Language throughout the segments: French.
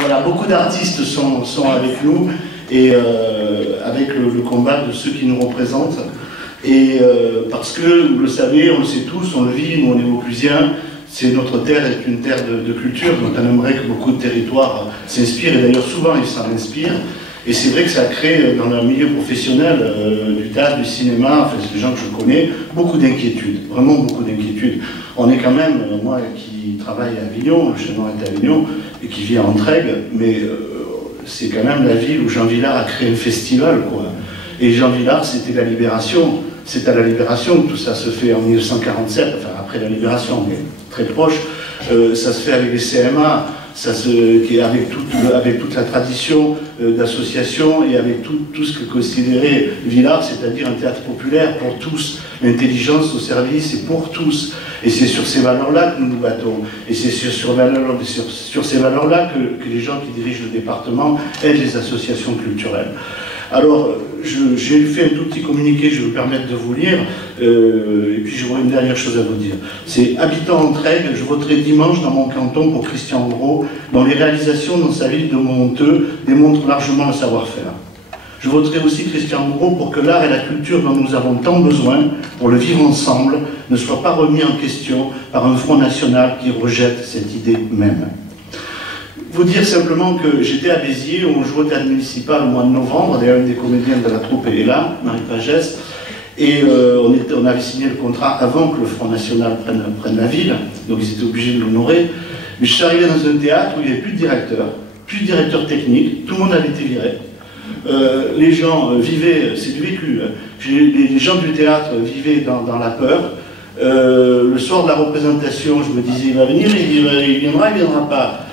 Voilà, beaucoup d'artistes sont avec nous et avec le combat de ceux qui nous représentent. Et parce que, vous le savez, on le sait tous, on le vit, nous on est Vauclusiens, notre terre est une terre de culture, donc on aimerait que beaucoup de territoires s'inspirent, et d'ailleurs souvent ils s'en inspirent. Et c'est vrai que ça crée dans le milieu professionnel du théâtre, du cinéma, enfin c'est des gens que je connais, beaucoup d'inquiétudes, vraiment beaucoup d'inquiétudes. On est quand même, moi qui travaille à Avignon, le chaînon est à Avignon, et qui vit à Entraigues, mais c'est quand même la ville où Jean Vilar a créé un festival, quoi. Et Jean Vilar, c'était la Libération. C'est à la Libération que tout ça se fait en 1947, enfin après la Libération, mais très proche. Ça se fait avec les CMA, avec toute la tradition d'association et avec tout ce que considérait Vilar, c'est-à-dire un théâtre populaire pour tous, l'intelligence au service et pour tous. Et c'est sur ces valeurs-là que nous nous battons. Et c'est sur ces valeurs-là que les gens qui dirigent le département aident les associations culturelles. Alors, j'ai fait un tout petit communiqué, je vais me permettre de vous lire, et puis j'aurai une dernière chose à vous dire. C'est « Habitant Entraigues, je voterai dimanche dans mon canton pour Christian Gros, dont les réalisations dans sa ville de Monteux démontrent largement le savoir-faire. Je voterai aussi Christian Gros pour que l'art et la culture dont nous avons tant besoin pour le vivre ensemble ne soient pas remis en question par un Front National qui rejette cette idée même. » Vous dire simplement que j'étais à Béziers, où on jouait au théâtre municipal au mois de novembre, d'ailleurs une des comédiennes de la troupe est là, Marie Pagès, et on avait signé le contrat avant que le Front National prenne la ville, donc ils étaient obligés de l'honorer. Mais je suis arrivé dans un théâtre où il n'y avait plus de directeur technique, tout le monde avait été viré. Les gens vivaient, c'est du vécu, les gens du théâtre vivaient dans la peur. Le soir de la représentation, je me disais, il va venir, il viendra pas.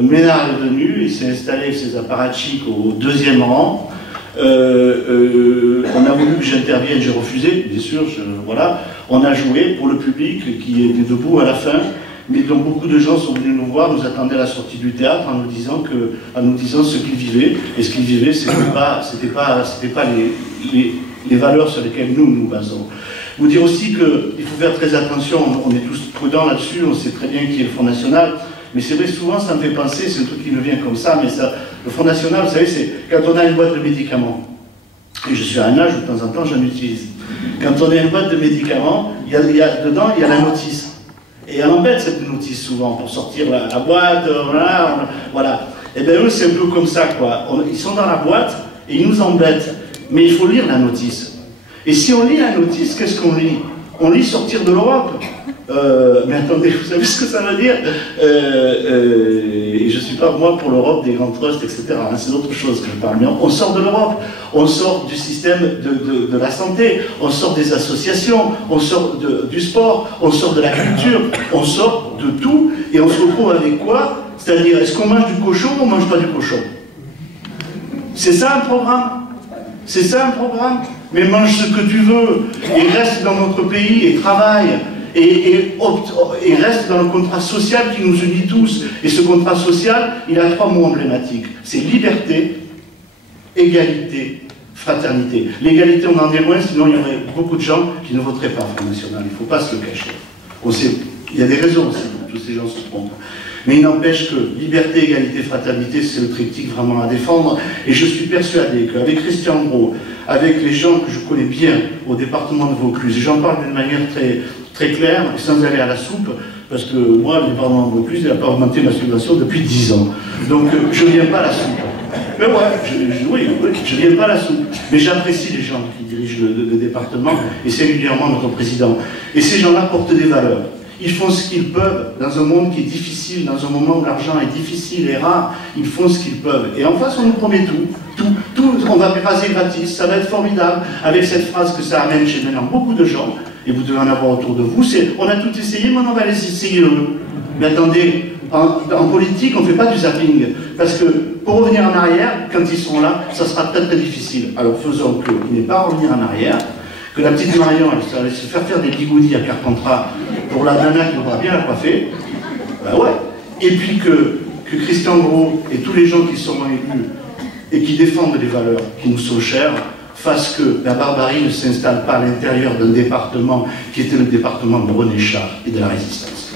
Ménard est venu, il s'est installé avec ses apparatchiks au deuxième rang. On a voulu que j'intervienne, j'ai refusé, bien sûr, voilà. On a joué pour le public qui était debout à la fin, mais dont beaucoup de gens sont venus nous voir, nous attendaient à la sortie du théâtre en nous disant ce qu'ils vivaient. Et ce qu'ils vivaient, c'était pas les valeurs sur lesquelles nous basons. Vous dire aussi qu'il faut faire très attention, on est tous prudents là-dessus, on sait très bien qui est le Front National. Mais c'est vrai, souvent ça me fait penser, c'est un truc qui me vient comme ça, mais ça, le Front National, vous savez, c'est quand on a une boîte de médicaments, et je suis à un âge où de temps en temps j'en utilise, quand on a une boîte de médicaments, dedans il y a la notice. Et elle embête cette notice souvent pour sortir la boîte, voilà. Et bien eux c'est un peu comme ça, quoi. Ils sont dans la boîte et ils nous embêtent, mais il faut lire la notice. Et si on lit la notice, qu'est-ce qu'on lit? On lit sortir de l'Europe. Mais attendez, vous savez ce que ça veut dire? Et je ne suis pas, moi, pour l'Europe des grands trusts, etc. Hein, c'est d'autres choses que je parle. Mais on sort de l'Europe, on sort du système de la santé, on sort des associations, on sort du sport, on sort de la culture, on sort de tout, et on se retrouve avec quoi? C'est-à-dire, est-ce qu'on mange du cochon ou on ne mange pas du cochon? C'est ça un programme? C'est ça un programme? Mais mange ce que tu veux, et reste dans notre pays, et travaille. Et reste dans le contrat social qui nous unit tous. Et ce contrat social, il a 3 mots emblématiques. C'est liberté, égalité, fraternité. L'égalité, on en est loin, sinon il y aurait beaucoup de gens qui ne voteraient pas Front National. Il ne faut pas se le cacher. On sait, il y a des raisons aussi pour que tous ces gens se trompent. Mais il n'empêche que liberté, égalité, fraternité, c'est le triptyque vraiment à défendre. Et je suis persuadé qu'avec Christian Gros, avec les gens que je connais bien au département de Vaucluse, et j'en parle d'une manière très claire, et sans aller à la soupe, parce que moi, le département de Vaucluse, il n'a pas augmenté ma subvention depuis 10 ans. Donc, je ne viens pas à la soupe. Mais ouais, oui, je ne viens pas à la soupe. Mais j'apprécie les gens qui dirigent le département, et singulièrement notre président. Et ces gens-là portent des valeurs. Ils font ce qu'ils peuvent dans un monde qui est difficile, dans un moment où l'argent est difficile et rare, ils font ce qu'ils peuvent. Et en face, on nous promet tout, on va raser gratis, ça va être formidable, avec cette phrase que ça amène chez maintenant beaucoup de gens, et vous devez en avoir autour de vous, c'est on a tout essayé, maintenant on va les essayer eux. Mais attendez, en politique, on ne fait pas du zapping, parce que pour revenir en arrière, quand ils sont là, ça sera très difficile. Alors faisons qu'il n'ait pas à revenir en arrière, que la petite Marion, elle va se faire des bigoudis à Carpentras pour la nana qui aura bien la coiffer, ben ouais. Et puis que Christian Gros et tous les gens qui seront élus et qui défendent les valeurs qui nous sont chères fassent que la barbarie ne s'installe pas à l'intérieur d'un département qui était le département de René Char et de la Résistance.